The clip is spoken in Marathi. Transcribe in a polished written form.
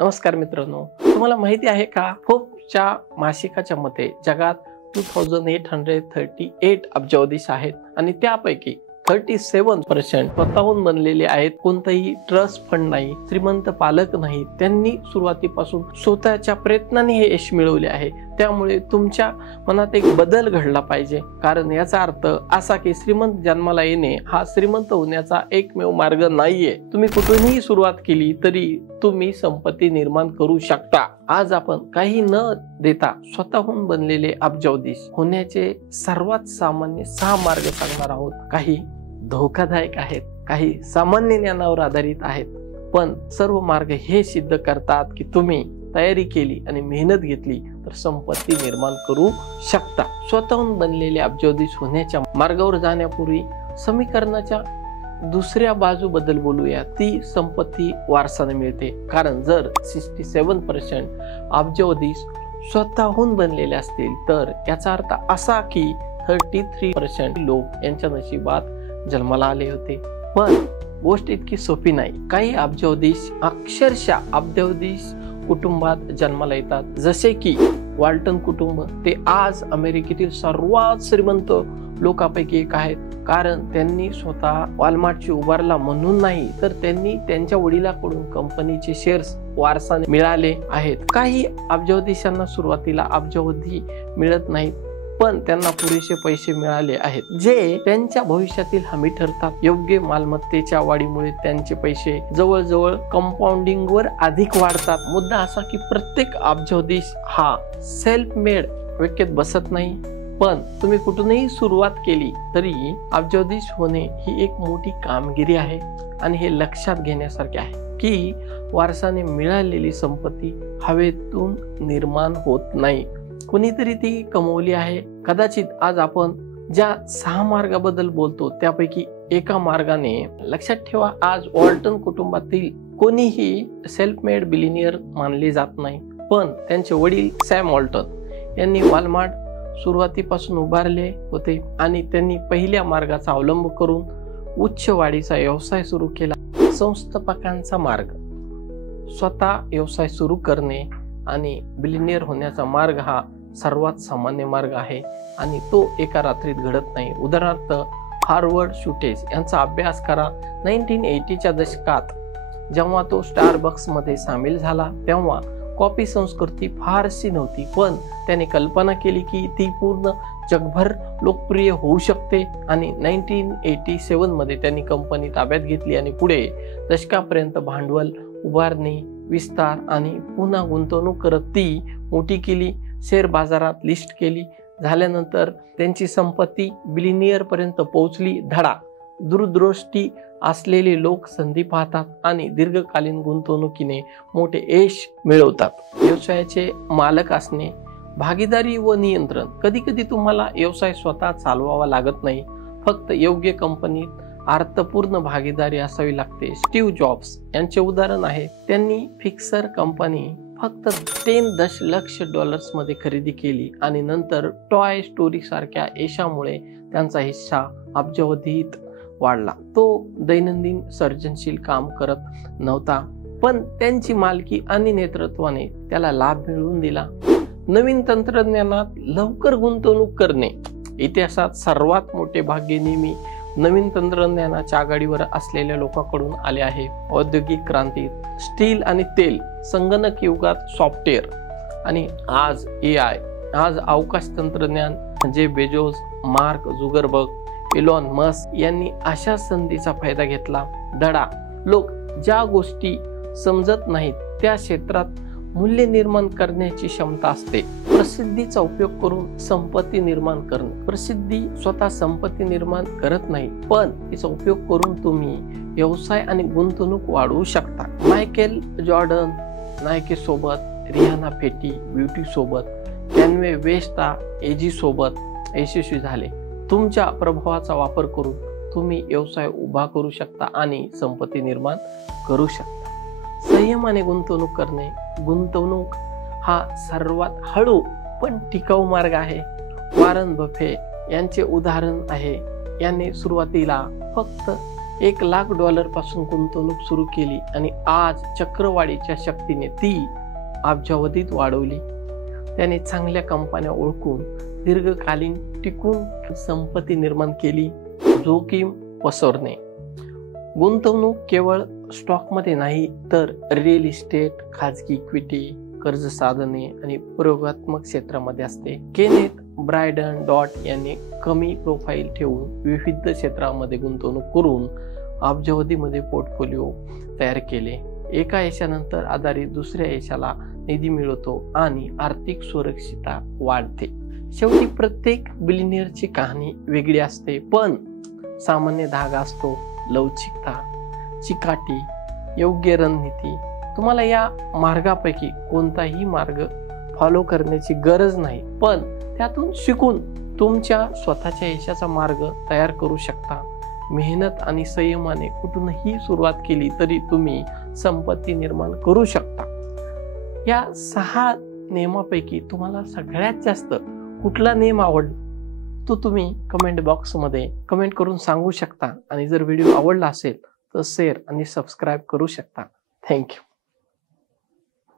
नमस्कार मित्रांनो, तुम्हाला माहिती आहे का फोर्ब्सच्या मासिकाच्या मते जगात 2838 अब्जावधीश आहेत आणि त्यापैकी 37% स्वतःहून बनलेले आहेत. कोणताही ट्रस्ट फंड नाही, श्रीमंत पालक नाही, त्यांनी सुरुवातीपासून स्वतःच्या प्रयत्नांनी हे यश मिळवले आहे. त्यामुळे तुमच्या मनात एक बदल घडला पाहिजे, कारण याचा अर्थ असा की श्रीमंत जन्माला येणे हा श्रीमंत होण्याचा एकमेव मार्ग नाहीये. तुम्ही कुठूनही सुरुवात केली तरी तुम्ही संपत्ती निर्माण करू शकता. आज आपण काही न देता स्वतःहून बनलेले अब्जावधीश होण्याचे सर्वात सामान्य 6 मार्ग सांगणार आहोत. काही धोकादायक आहेत, काही सामान्य ज्ञानावर आधारित आहेत, पण सर्व मार्ग हे सिद्ध करतात की तुम्ही तयारी केली आणि मेहनत घेतली तर संपत्ती निर्माण करू शकता. स्वतःहून बनलेले अब्जावधीश होण्याच्या मार्गावर जाण्यापूर्वी समीकरणाच्या दुसऱ्या बाजूबद्दल बोलूया. ती संपत्ती वारसाने मिळते, कारण जर 67% अब्जावधीश स्वतःहून बनलेले असतील तर याचा अर्थ असा की 33% लोक यांच्या नशिबात जन्माला आले होते. पण गोष्ट इतकी सोपी नाही. काही अब्जावधीश अक्षरशः अब्जावधीश कुटुंबात जन्माला येतात, जसे की वाल्टन कुटुंब. ते आज अमेरिकेतील सर्वात श्रीमंत लोकांपैकी एक आहेत, कारण त्यांनी स्वतः वॉलमार्टची उभारला म्हणून नाही, तर त्यांनी त्यांच्या वडिलांकडून कंपनीचे शेअर्स वारसाने मिळाले आहेत. काही अब्जावधीशांना सुरुवातीला अब्जावधी मिळत नाहीत, पण त्यांना पुरेसे पैसे मिळाले आहेत जे त्यांच्या भविष्यातील हमी ठरतात. योग्य मालमत्तेच्या वाढीमुळे त्यांचे पैसे जवळजवळ कंपाऊंडिंग वर अधिक वाढतात. मुद्दा असा की प्रत्येक अब्जावधीश हा सेल्फ मेड व्यक्तीत बसत नाही, पण तुम्ही कुठूनही सुरुवात केली तरी अब्जावधीश होणे ही एक मोठी कामगिरी आहे. आणि हे लक्षात घेण्यासारखे आहे की वारसाने मिळालेली संपत्ती हवेतून निर्माण होत नाही, कुणीतरी ती कमवली आहे. कदाचित आज आपण ज्या 6 मार्गाबद्दल बोलतो त्यापैकी एका मार्गाने लक्षात ठेवा, आज वॉल्टन कुटुंबातील कोणीही सेल्फ मेड बिलिनियर मानले जात नाही, पण त्यांचे वडील सॅम वॉल्टन यांनी वॉलमार्ट सुरुवातीपासून उभारले होते आणि त्यांनी पहिल्या मार्गाचा अवलंब करून उच्च वाढीचा व्यवसाय सुरू केला. संस्थापकांचा मार्ग, स्वतः व्यवसाय सुरू करणे आणि बिलिनियर होण्याचा मार्ग हा सर्वात सामान्य मार्ग आहे आणि तो एका रात्रीत घडत नाही. उदाहरणार्थ हार्वर्ड शुटेज यांचा अभ्यास करा. 1980च्या दशकात जेव्हा तो स्टारबक्स मध्ये सामील झाला तेव्हा कॉफी संस्कृती फारशी नव्हती, पण त्याने कल्पना केली की ती पूर्ण जगभर लोकप्रिय होऊ शकते आणि 1987 मध्ये त्यांनी कंपनी ताब्यात घेतली आणि पुढे दशकापर्यंत भांडवल उभारणे, विस्तार आणि पुन्हा गुंतवणूक करत ती मोठी केली. शेअर बाजारात लिस्ट केली. झाल्यानंतर त्यांची संपत्ती बिलिनियर पर्यंत पोहोचली. धडा, दूरदृष्टी असलेले लोक संधी पाहतात आणि दीर्घकालीन गुंतवणुकीने मोठे यश मिळवतात. व्यवसायाचे मालक असणे, भागीदारी व नियंत्रण. कधी कधी तुम्हाला व्यवसाय स्वतः चालवावा लागत नाही, फक्त योग्य कंपनीत अर्थपूर्ण भागीदारी असावी लागते. स्टीव्ह जॉब्स यांचे उदाहरण आहे. त्यांनी फिक्सर कंपनी फक्त 10 दशलक्ष मध्ये खरेदी केली आणि नंतर टॉय स्टोरी सारख्या यशामुळे त्यांचा हिस्सा अब्जावधीत वाढला. तो दैनंदिन सर्जनशील काम करत नव्हता, पण त्यांची मालकी आणि नेतृत्वाने त्याला लाभ मिळवून दिला. नवीन तंत्रज्ञानात लवकर गुंतवणूक करणे. इतिहासात सर्वात मोठे भाग्य नेहमी नवीन तंत्रज्ञानाच्या आघाडीवर असलेल्या लोकांकडून आले आहे. औद्योगिक क्रांतीत स्टील आणि तेल, संगणक युगात सॉफ्टवेअर आणि आज AI, आज अवकाश तंत्रज्ञान. Jeff Bezos, mark Zuckerberg, Elon Musk यांनी अशा संधीचा फायदा घेतला. धडा, लोक ज्या गोष्टी समजत नाहीत त्या क्षेत्रात मूल्य निर्माण करण्याची क्षमता असते. प्रसिद्धीचा उपयोग करून संपत्ती निर्माण करणे. प्रसिद्धी स्वतः संपत्ती निर्माण करत नाही, पण तिचा उपयोग करून तुम्ही व्यवसाय आणि गुंतवणूक वाढवू शकता. मायकेल जॉर्डन नायके सोबत, रिहाना फेटी ब्युटी सोबत, कॅन्वे वेस्टा एजी सोबत यशस्वी झाले. तुमच्या प्रभावाचा वापर करून तुम्ही व्यवसाय उभा करू शकता आणि संपत्ती निर्माण करू शकता. संयमाने गुंतवणूक करणे. गुंतवणूक हा सर्वात हळू पण टिकाऊ मार्ग आहे. वॉरन बफे यांचे उदाहरण आहे. यांनी सुरुवातीला फक्त $1,00,000 पासून गुंतवणूक सुरू केली आणि आज चक्रवाढीच्या शक्तीने ती अब्जावधीत वाढवली. त्याने चांगल्या कंपन्या ओळखून दीर्घकालीन टिकून संपत्ती निर्माण केली. जोखीम पसरणे. गुंतवणूक केवळ स्टॉकमध्ये नाही तर रिअल इस्टेट, खाजगी इक्विटी, कर्ज साधने आणि प्रयोगात्मक क्षेत्रामध्ये असते. केनेथ ब्रायडन डॉट यांनी कमी प्रोफाईल ठेवून विविध क्षेत्रामध्ये गुंतवणूक करून अब्जावधीमध्ये पोर्टफोलिओ तयार केले. एका यशानंतर आधारित दुसऱ्या यशाला निधी मिळतो आणि आर्थिक सुरक्षितता वाढते. शेवटी प्रत्येक बिलिनियरची कहाणी वेगळी असते, पण सामान्य धागा असतो लवचिकता, चिकाटी, योग्य रणनीती. तुम्हाला या मार्गापैकी कोणताही मार्ग फॉलो करण्याची गरज नाही, पण त्यातून शिकून तुमच्या स्वतःच्या यशाचा मार्ग तयार करू शकता. मेहनत आणि संयमाने कुठूनही सुरुवात केली तरी तुम्ही संपत्ती निर्माण करू शकता. या 6 नियमापैकी तुम्हाला सगळ्यात जास्त कुठला नियम आवडला तो तुम्ही कमेंट बॉक्समध्ये कमेंट करून सांगू शकता. आणि जर व्हिडिओ आवडला असेल तर शेअर आणि सबस्क्राईब करू शकता. थँक्यू.